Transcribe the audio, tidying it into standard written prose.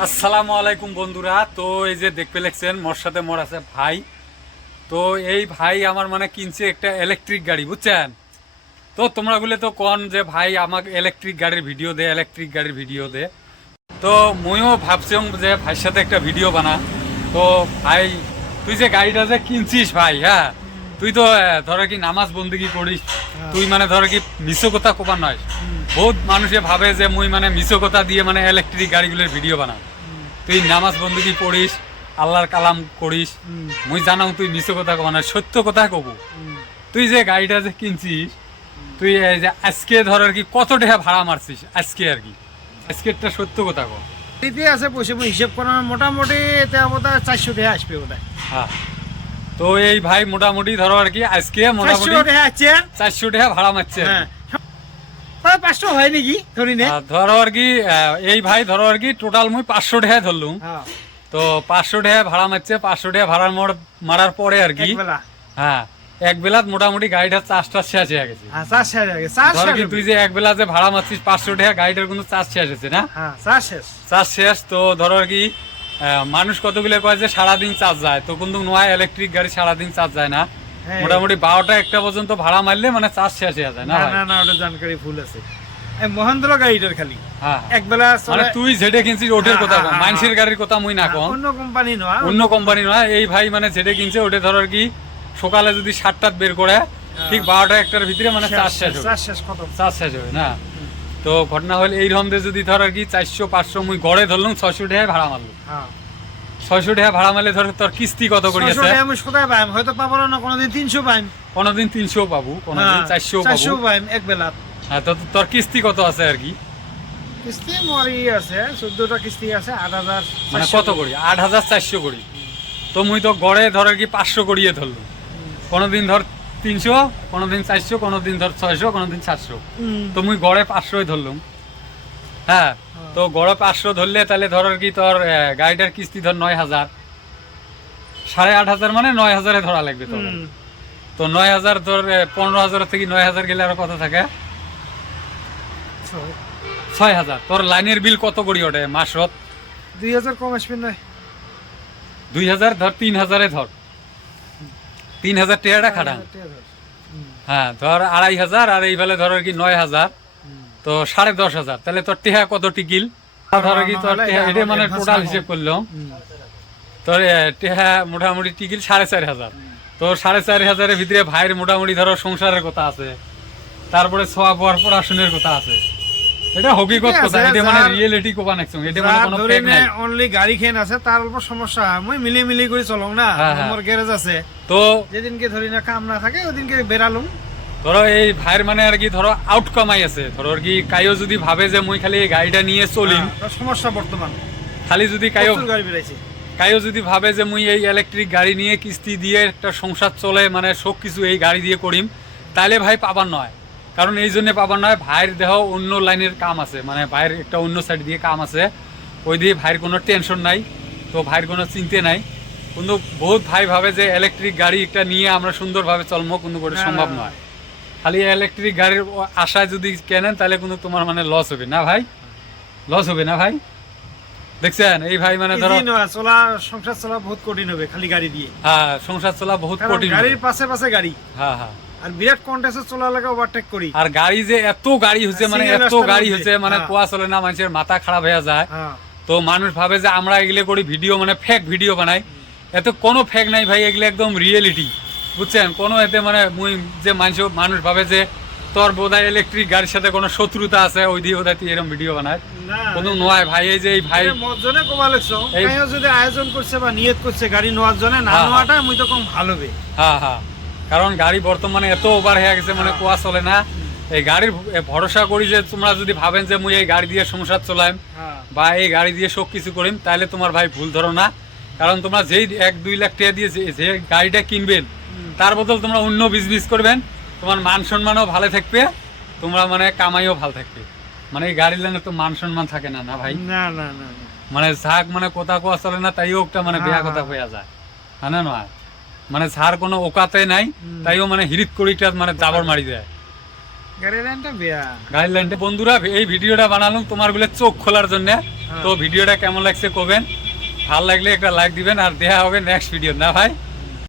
আসসালামু আলাইকুম বন্ধুরা। তো এই যে দেখতে লাগছেন মোর সাথে মোর আছে ভাই। তো এই ভাই আমার মানে কিনছে একটা ইলেকট্রিক গাড়ি, বুঝছেন? তো তোমরা গুলো তো কোন যে ভাই আমাকে ইলেকট্রিক গাড়ির ভিডিও দে। তো মুইও ভাবছিলাম যে ভাইয়ের সাথে একটা ভিডিও বানা। তো ভাই তুই যে গাড়িটা যে কিনছিস ভাই, হ্যাঁ তুই তো ধরো কি নামাজ বন্দেগি করিস, তুই মানে ধরো কি মিছো কথা কোপার নয়। বহুত মানুষে ভাবে যে মুই মানে মিছো কথা দিয়ে মানে ইলেকট্রিক গাড়িগুলোর ভিডিও বানা। তুই নামাজ বন্দেগি পড়িস, আল্লাহর কালাম করিস, মুই জানাও তুই মিছো কথা কবা না, সত্য কথা কব। তুই যে গাড়িটা যে কিনছিস, তুই এই যে আজকে ধর আর কি কত টাকা ভাড়া মারছিস আজকে আর কি, আজকেরটা সত্য কথা কো। দিতে আছে পয়সা হিসাব করার মোটামুটি এটা বোধহয় 400 টাকা আসবে বোধহয়। হ্যাঁ, তো এই ভাই মোটামুটি ধরো আর কি আজকে মোটামুটি 400 টাকা আছে। 400 টাকা ভাড়া মারছে। হ্যাঁ, প্রায় 500 হয় নাকি ধরি নে। ধরো আর কি এই ভাই ধরো আর কি টোটাল মুই 500 টাকা ধরলুম। হ্যাঁ, তো 500 টাকা ভাড়া মারছে। 500 টাকা ভাড়া মারার পরে আর কি একবেলা হ্যাঁ এক বেলা মোটামুটি গাড়িটার চার্জটা শেষ হয়ে গেছে। হ্যাঁ, 4 শেষ হয়ে গেছে। 4 ধর শেষ কি তুই যে এক বেলা যে ভাড়া মারছিস 500 টাকা, গাড়িটার কিন্তু চার্জ শেষ হয়েছে না? হ্যাঁ, 4 শেষ। চার্জ শেষ। তো ধরো আর কি মানুষ কতগুলো কয় যে সারাদিন চার্জ যায়, তো কিন্তু নয় ইলেকট্রিক গাড়ি সারাদিন চার্জ যায় না। হ্যাঁ, মোটামুটি 12টা 1টা পর্যন্ত ভাড়া মারলে মানে চার্জ শেষ হয়ে যায় না না ভাই? না না, ওটা জানকারি ভুল আছে। এই মহেন্দ্র গাড়িটার খালি হ্যাঁ, একবেলা মানে চলে। তুই যেটা কিনছিস ওটার কথা কম, মানুষের গাড়ির কথা মুই না কম। অন্য কোম্পানি নয়, অন্য কোম্পানি নয়। এই ভাই মানে যেটা কিনছে ওটা ধরো আর কি সকালে যদি 7টাত বের করে ঠিক 12টা 1টার ভিতরে মানে চার্জ শেষ হবে। 4 শেষ খতম। চার্জ শেষ হবে না। তো ঘটনা হলে এই রকম যদি ধর আর কি 400 500 মুই গড়ে ধরলাম 600 টাকা ভাড়া মারলো। হ্যাঁ, 600 টাকা ভাড়া মারলে ধর তোর কিস্তি কত করে 600 আছে? টাকা আমি সদায় পাইম, হয়তো পাবো না, কোনোদিন 300 পাইম, কোনোদিন 300 পাবো, কোনোদিন 400 পাবো। পাইম একবেলা। হ্যাঁ, তো তোর কিস্তি কত আছে আর কি? কিস্তি মরি আছে 14টা কিস্তি আছে, 8000 মানে কত করি? 8400 করি। তো মুই তো গড়ে ধর আর কি 500 করিয়ে ধরলো। কোনোদিন ধর 300, কোনোদিন 400, কোনোদিন ধর 600, কোনোদিন 700। তো মুই গড়ে 500ই ধরলাম। হ্যাঁ, তো গড়ে 500 ধরলে তাহলে ধর আর কি তোর গাড়িটার কিস্তি ধর 9000, 8500 মানে 9000-এ ধরা লাগবে তোর। তো 9000 ধর 15,000 থেকে 9000 গেলে আরো কত থাকে? 6000। তোর লাইনের বিল কত করি ওঠে মাসত? 2000 কম আসবে না? 2000 ধর 3000-এ ধর 3000 টাকাটা খাটান। হ্যাঁ, ধর 2500 আর এই বেলে ধর আর কি 9000, তো 10,500। তাহলে তোর টেহা কত টিকিল? ধর আর কি তোর টেহা এটা মানে টোটাল হিসেব করলাম তোর টেহা মোটামুটি টিকিল 4,500। তো 4,500-এর ভিতরে ভাইয়ের মোটামুটি ধরো সংসারের কথা আছে, তারপরে সওয়াব হওয়ার পড়াশোনার কথা আছে। এটা হকিকত কথা, এটা মানে রিয়েলিটি কোবা নাকছং, এটা মানে কোনো ফেক নাই। অনলি গাড়ি খেন আছে তার অল্প সমস্যা, মই মিলি করে চলং না। আমার গ্যারেজ আছে, তো যেদিনকে ধরি না কাম না থাকে ওদিনকে বেরালুম। ধরো এই ভাইয়ের মানে আর কি ধরো আউটকামাই আছে। ধরো আর কি কাইও যদি ভাবে যে মুই খালি এই গাড়িটা নিয়ে চলিম, সমস্যা বর্তমান খালি যদি কাইও গাড়ি বেরাইছে, কাইও যদি ভাবে যে মুই এই ইলেকট্রিক গাড়ি নিয়ে কিস্তি দিয়ে একটা সংসার চলে মানে সব কিছু এই গাড়ি দিয়ে করিম, তাহলে ভাই পাবার নয়। কারণ এই জন্য পাবার নয়, ভাইয়ের দেহ অন্য লাইনের কাম আছে, মানে ভাইয়ের একটা অন্য সাইড দিয়ে কাম আছে, ওই দিয়ে ভাইয়ের কোনো টেনশন নাই, তো ভাইয়ের কোনো চিন্তা নাই। কিন্তু বহুত ভাই ভাবে যে ইলেকট্রিক গাড়ি একটা নিয়ে আমরা সুন্দরভাবে চলবো, কিন্তু করে সম্ভব নয়। খালি ইলেকট্রিক গাড়ির আশায় যদি কেনেন তাহলে কিন্তু তোমার মানে লস হবে না ভাই, লস হবে না ভাই। দেখছেন এই ভাই মানে ধরো চলা সংসার চলা বহুত কঠিন হবে খালি গাড়ি দিয়ে। হ্যাঁ, সংসার চলা বহুত কঠিন। গাড়ির পাশে পাশে গাড়ি, হ্যাঁ হ্যাঁ, আর বিরাট কন্টেস্টে চলা লাগে, ওভারটেক করি। আর গাড়ি যে এত গাড়ি হচ্ছে মানে এত গাড়ি হচ্ছে মানে কোয়া চলে না, মানুষের মাথা খারাপ হয়ে যায়। তো মানুষ ভাবে যে আমরা এগুলো করি ভিডিও, মানে ফেক ভিডিও বানাই। এত কোনো ফেক নাই ভাই, এগুলো একদম রিয়েলিটি, বুঝছেন? কোনো এতে মানে মুই যে মানুষ ভাবে যে তোর বোধহয় ইলেকট্রিক গাড়ির সাথে কোনো শত্রুতা আছে ওই দিয়ে বোধহয় তুই এরকম ভিডিও বানায়, কোনো নয় ভাই। এই যে এই ভাই মজনে কোবা লাগছো, কাইও যদি আয়োজন করছে বা নিয়ত করছে গাড়ি নেওয়ার জন্য, না নেওয়াটা মুই তো কম ভালো হবে। হ্যাঁ হ্যাঁ, কারণ গাড়ি বর্তমানে এত ওভার হয়ে গেছে মানে কোয়া চলে না। এই গাড়ির ভরসা করি যে তোমরা যদি ভাবেন যে মুই এই গাড়ি দিয়ে সংসার চলাইম বা এই গাড়ি দিয়ে সব কিছু করিম, তাহলে তোমার ভাই ভুল ধরো না। কারণ তোমরা যেই 1-2 লাখ টাকা দিয়ে যে গাড়িটা কিনবেন, তার বদল তোমরা অন্য বিজনেস করবেন, তোমার মান সম্মানও ভালো থাকবে, তোমরা মানে কামাইও ভালো থাকবে। মানে এই গাড়ি লাইনে তো মান সম্মান থাকে না না ভাই। না না না, মানে ঝাঁক মানে কথা কোয়া চলে না, তাইও একটা মানে বেয়া কথা হয়ে যায়, হ্যাঁ না নয়? মানে ঝাড় কোনো ওকাতে নাই, তাইও মানে হিরিত করিটা মানে জাবর মারি দেয়। গাড়ির লাইনটা বেয়া। গাড়ির লাইনটা বন্ধুরা এই ভিডিওটা বানালাম তোমার গুলো চোখ খোলার জন্য। তো ভিডিওটা কেমন লাগছে কবেন, ভালো লাগলে একটা লাইক দিবেন, আর দেখা হবে নেক্সট ভিডিও না ভাই।